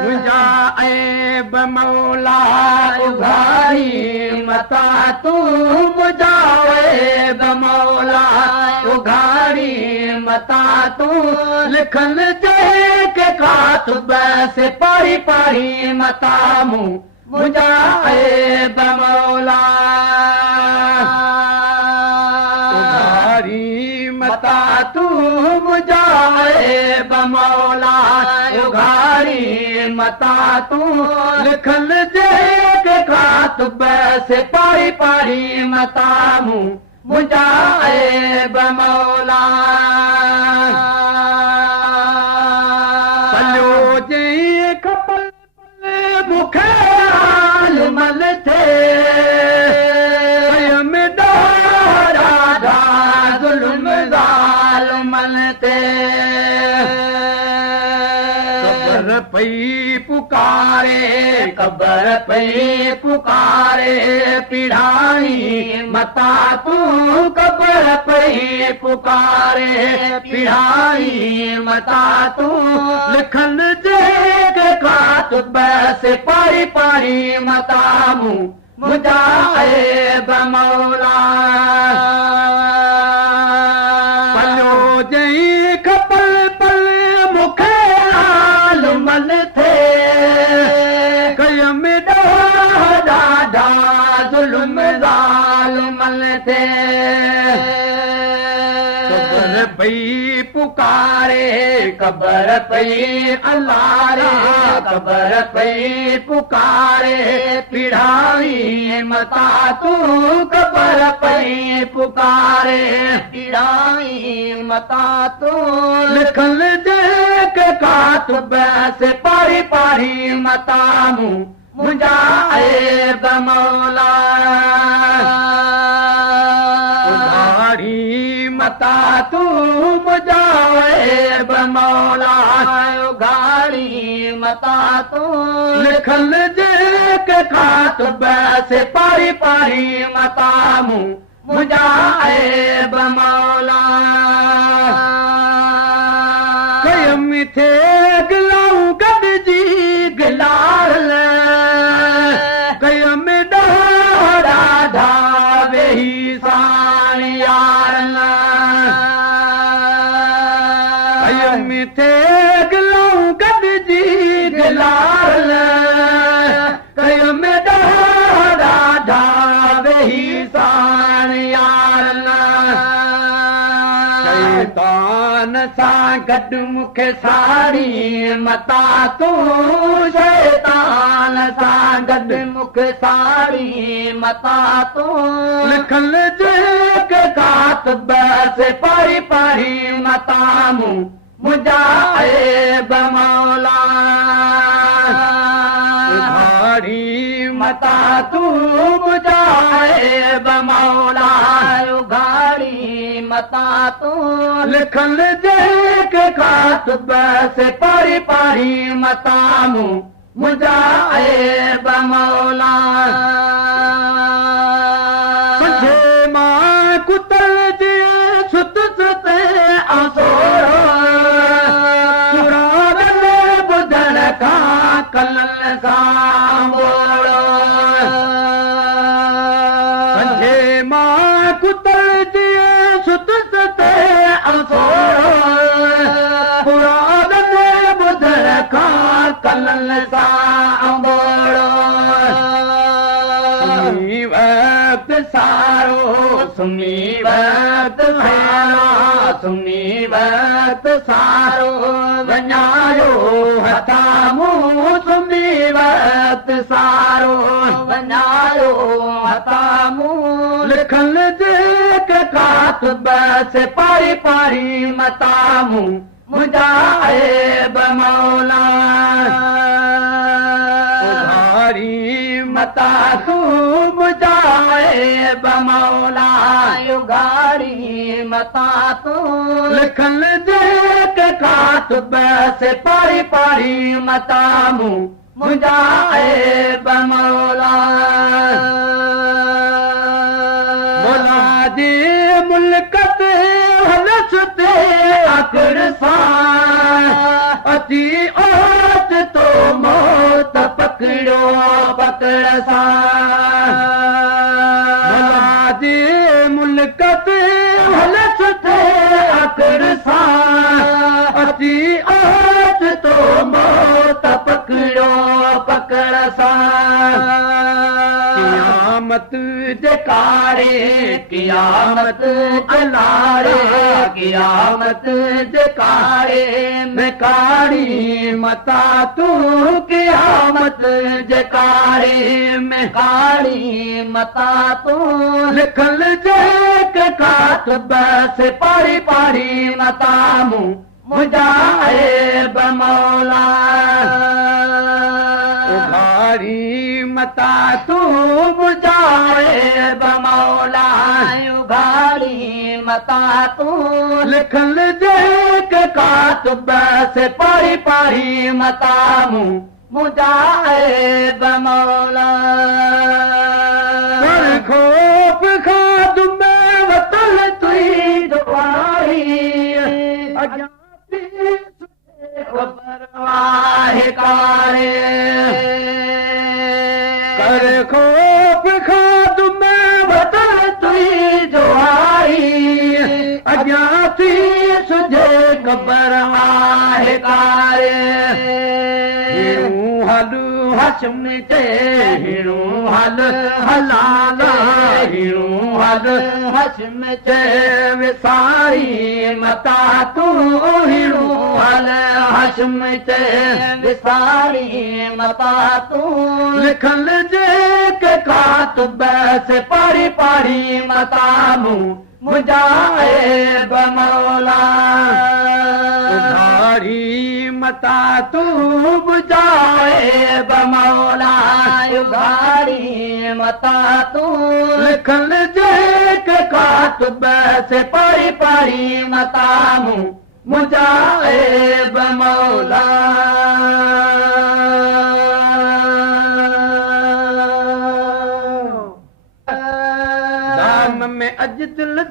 मुंहिंजा ऐब मौला उघारी मता तूं मुंहिंजा ऐब मौला उघारी मता तूं लिखन जेके कातुब से पारी पारी मता मूं मुंहिंजा ऐब मौला उघारी मता तूं मुंहिंजा ऐब मौला उघारी मता तूं लिखन जेके कातुब से पारी पारी मता मूं मुंहिंजा ऐब मौला पलियो जे कपल मूंखे मल थे में ॾाढा ज़ुल्म ज़ालिमन ते कबर पई पुकारे पिढ़ाई मता तूं कबर पई पुकारे पिढ़ाई मता तूं लिखन जेके कातुब से पारी पारी मता मूं मुंहिंजा ऐब मौला पलियो जई कपल पल मूंखे आलमन थे कयम ॾाढा ज़ुल्म ज़ालिमन ते कबर पई अलारे कबर पई पुकारे पिढ़ाई मता तूं कबर पई पुकारे पिढ़ाई मता तूं लिखन जेके कातुब से पारी पारी मता मूं मुंहिंजा ऐब मौला उघारी मता तूं मुंहिंजा ऐब मौला उघारी मता तूं लिखन जेके कातुब से पारी पारी मता मूं मुंहिंजा ऐब मौला कयम थे गिलाऊं गॾिजी गिलाल कयम ॾाढा वेही साण यारन कयम थे गिलाऊं गॾिजी गिलाल कयम ॾाढा वेही साण यारन शैतान सां गॾु मूंखे साड़ी मता तूं शैतान सां गॾु मूंखे साड़ी मता तूं लिखल जेके कातुब से पारी पारी मता मूं मुंहिंजा ऐब मौला उघारी मता तूं मुंहिंजा ऐब मौला उघारी मता तूं लिखन जेके कातुब से पारी पारी मता मूं मुंहिंजा ऐब मौला तुंहिंजे मां कुतल जे सुत सुते आसोड़ो कुरान ॿुधण खां कलनि सां बोड़ो तुंहिंजे मां कुतल जे सुत सुते आसोड़ो कुरान ॿुधण खां कलनि सां बोड़ो सुनी वक़्त सारो वञायो हथा मूं सुनी वक़्त सारो वञायो हथा मूं लिखन जेके कातुब से पारी पारी मता मूं मुंहिंजा ऐब मौला उघारी मता तूं मुंहिंजा ऐब मौला उघारी मता तूं लिखन जेके कातुब से पारी पारी मता मूं मुंहिंजा ऐब मौला मौला जे मुल्क ते हलस ते आख़िर सां अची ओत तो पकड़ सां मौला जी मुल्क ते हलस थे अकड़ सां अची आत तो मौत पकड़ो पकड़ सां कियामत जकारे कियामत जलारे कियामत जकारे में कारी मता तू कियामत जकारे में कारी मता तू लिखल जे कातब से पारी पारी मता मुझाए बमौला उघारी मता तू मुझाए बमौला उघारी मता तू लिखल जे कातब से पारी पारी मता मुझाए बमौला कर खोप खाद में वतन तुई दुआरी अज्ञाती परवाह कारे कर खोप खाद में वतन तुई दुआरी अज्ञाती सुझे परवाह कारे हलू हसम ते हिणू हल हलाला हिणू हल हसम ते विसारी मता तू हिणू हल हसम ते विसारी मता तू लिखल जे कातब से पारी पारी मता मुझाए बमौला उघारी मता तू बुझाए बमौला उघारी मता तू लिखल जे कातब से पारी पारी मता मुझाए बमौला दाम में अज दिल